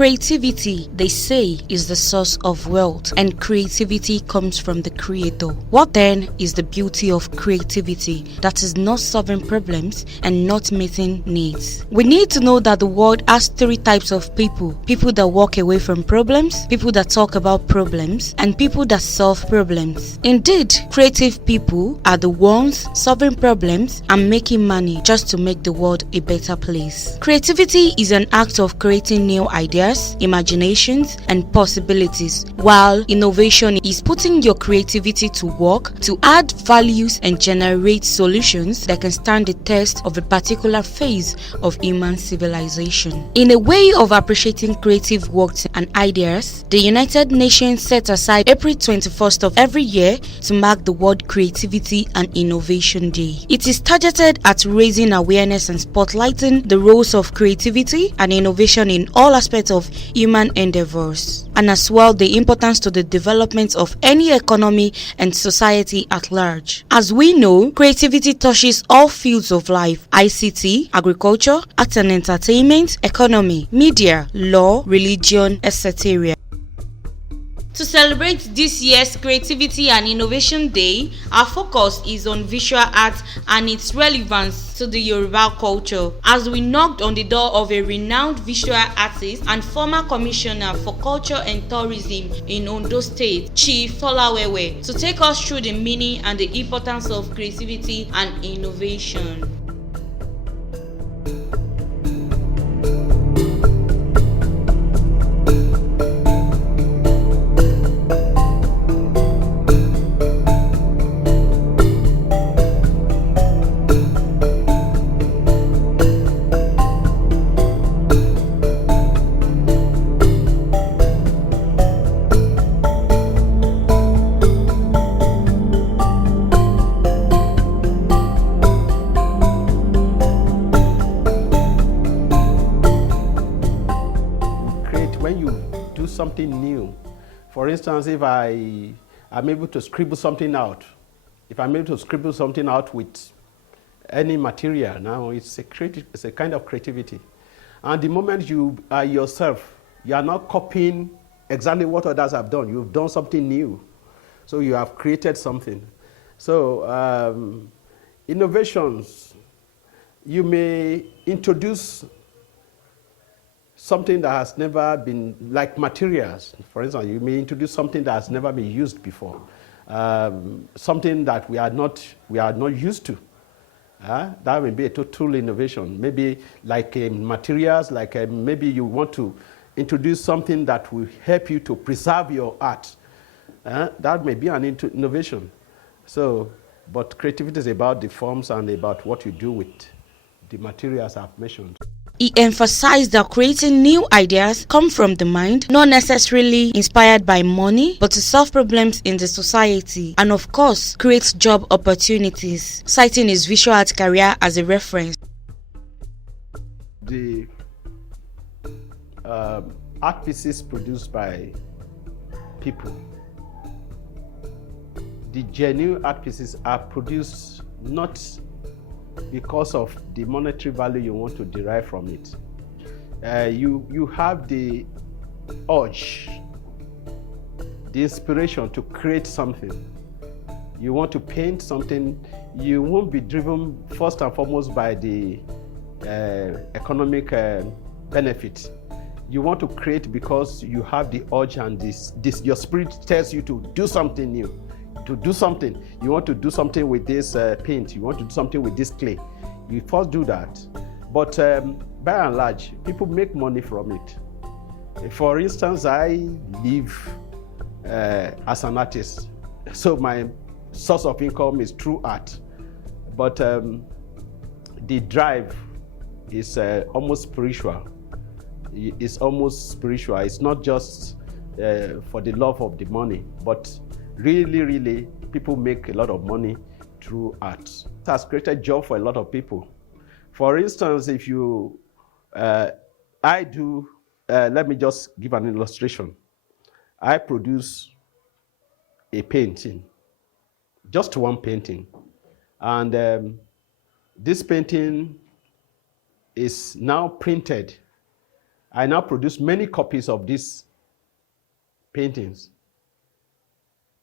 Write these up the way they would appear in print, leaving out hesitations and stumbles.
Creativity, they say, is the source of wealth, and creativity comes from the creator. What then is the beauty of creativity that is not solving problems and not meeting needs? We need to know that the world has three types of people: people that walk away from problems, people that talk about problems, and people that solve problems. Indeed, creative people are the ones solving problems and making money just to make the world a better place. Creativity is an act of creating new ideas, imaginations, and possibilities, while innovation is putting your creativity to work to add values and generate solutions that can stand the test of a particular phase of human civilization. In a way of appreciating creative works and ideas, the United Nations set aside April 21st of every year to mark the World Creativity and Innovation Day. It is targeted at raising awareness and spotlighting the roles of creativity and innovation in all aspects of human endeavors, and as well the importance to the development of any economy and society at large. As we know, creativity touches all fields of life: ICT, agriculture, art and entertainment, economy, media, law, religion, etc. To celebrate this year's Creativity and Innovation Day, our focus is on visual arts and its relevance to the Yoruba culture, as we knocked on the door of a renowned visual artist and former commissioner for culture and tourism in Ondo State, Cheif Tola Wewe, to take us through the meaning and the importance of creativity and innovation. When you do something new, for instance, if I'm able to scribble something out, with any material, now it's a kind of creativity. And the moment you are yourself, you are not copying exactly what others have done. You've done something new, so you have created something. So innovations, you may introduce something that has never been, like materials. For instance, you may introduce something that has never been used before, something that we are not used to. That may be a total innovation. Maybe like materials, like maybe you want to introduce something that will help you to preserve your art. That may be an innovation. So, but creativity is about the forms and about what you do with the materials I've mentioned. He emphasized that creating new ideas come from the mind, not necessarily inspired by money, but to solve problems in the society, and of course, create job opportunities, citing his visual art career as a reference. The art pieces produced by people, the genuine art pieces are produced not because of the monetary value you want to derive from it. You have the urge, the inspiration to create something. You want to paint something, you won't be driven first and foremost by the economic benefit. You want to create because you have the urge, and your spirit tells you to do something new. To do something, you want to do something with this paint, you want to do something with this clay. You first do that, but by and large, people make money from it. For instance, I live as an artist, so my source of income is through art, but the drive is almost spiritual. It's almost spiritual. It's not just for the love of the money, but really, people make a lot of money through art. It has created job for a lot of people. For instance, if you, let me just give an illustration. I produce a painting, just one painting. And this painting is now printed I now produce many copies of these paintings.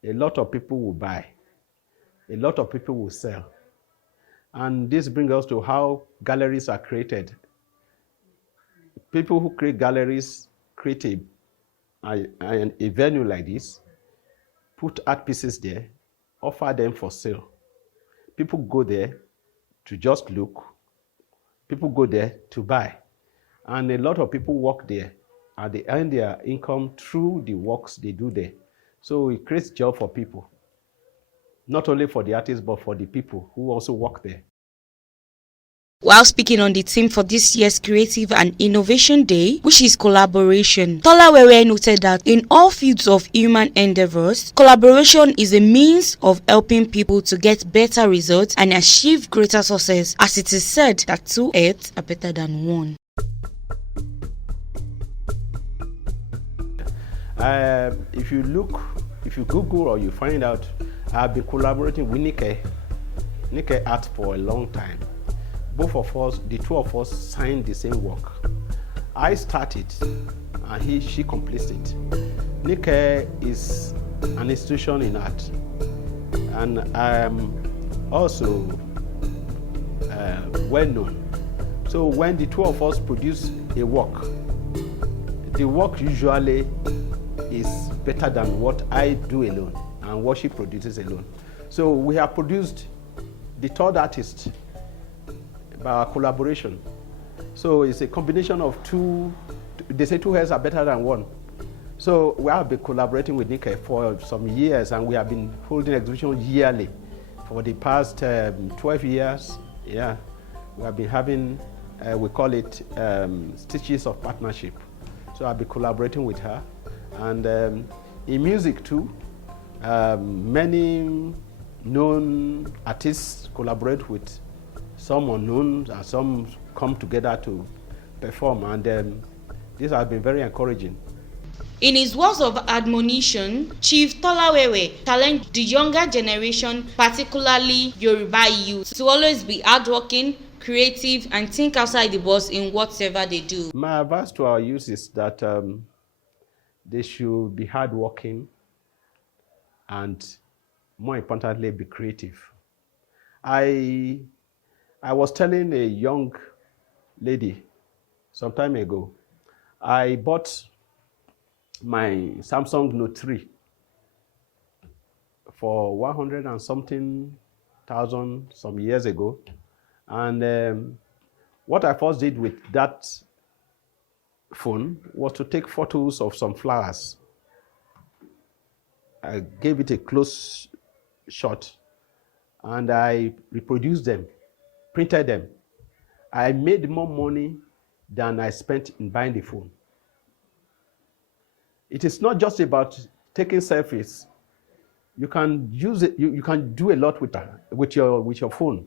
A lot of people will buy. A lot of people will sell. And this brings us to how galleries are created. People who create galleries create a venue like this, put art pieces there, offer them for sale. People go there to just look. People go there to buy. And a lot of people work there and they earn their income through the works they do there. So it creates job for people, not only for the artists, but for the people who also work there. While speaking on the theme for this year's Creative and Innovation Day, which is collaboration, Tola Wewe noted that in all fields of human endeavors, collaboration is a means of helping people to get better results and achieve greater success, as it is said that 2 heads are better than 1. If you Google or you find out, I've been collaborating with Nike Art for a long time. Both of us, the two of us, signed the same work. I started and she completes it. Nike is an institution in art, and I am also well known. So when the two of us produce a work, the work usually is better than what I do alone and what she produces alone. So we have produced the third artist by our collaboration. So it's a combination of two. They say 2 heads are better than 1. So we have been collaborating with Nike for some years, and we have been holding exhibitions yearly for the past 12 years. Yeah, we have been having, we call it stitches of partnership. So I've been collaborating with her. And in music too, many known artists collaborate with some unknown, and some come together to perform, and this has been very encouraging. In his words of admonition, Cheif Tola Wewe challenged the younger generation, particularly Yoruba youth, to always be hardworking, creative, and think outside the box in whatever they do. My advice to our youth is that they should be hardworking and, more importantly, be creative. I was telling a young lady some time ago, I bought my Samsung Note 3 for 100 and something thousand some years ago. And what I first did with that phone was to take photos of some flowers. I gave it a close shot and I reproduced them, printed them. I made more money than I spent in buying the phone. It is not just about taking selfies. You can use it, you can do a lot with your phone.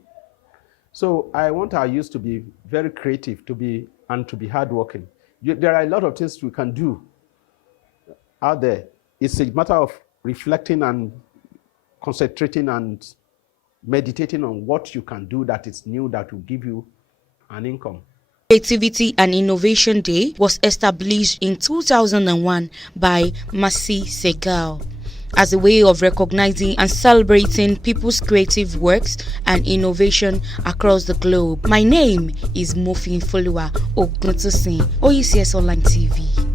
So I want our youth to be very creative, to be hardworking. There are a lot of things we can do out there. It's a matter of reflecting and concentrating and meditating on what you can do that is new, that will give you an income. Creativity and Innovation Day was established in 2001 by Mercy Segal as a way of recognizing and celebrating people's creative works and innovation across the globe. My name is Mofin Folua Oguntosin, Yoruba Online TV.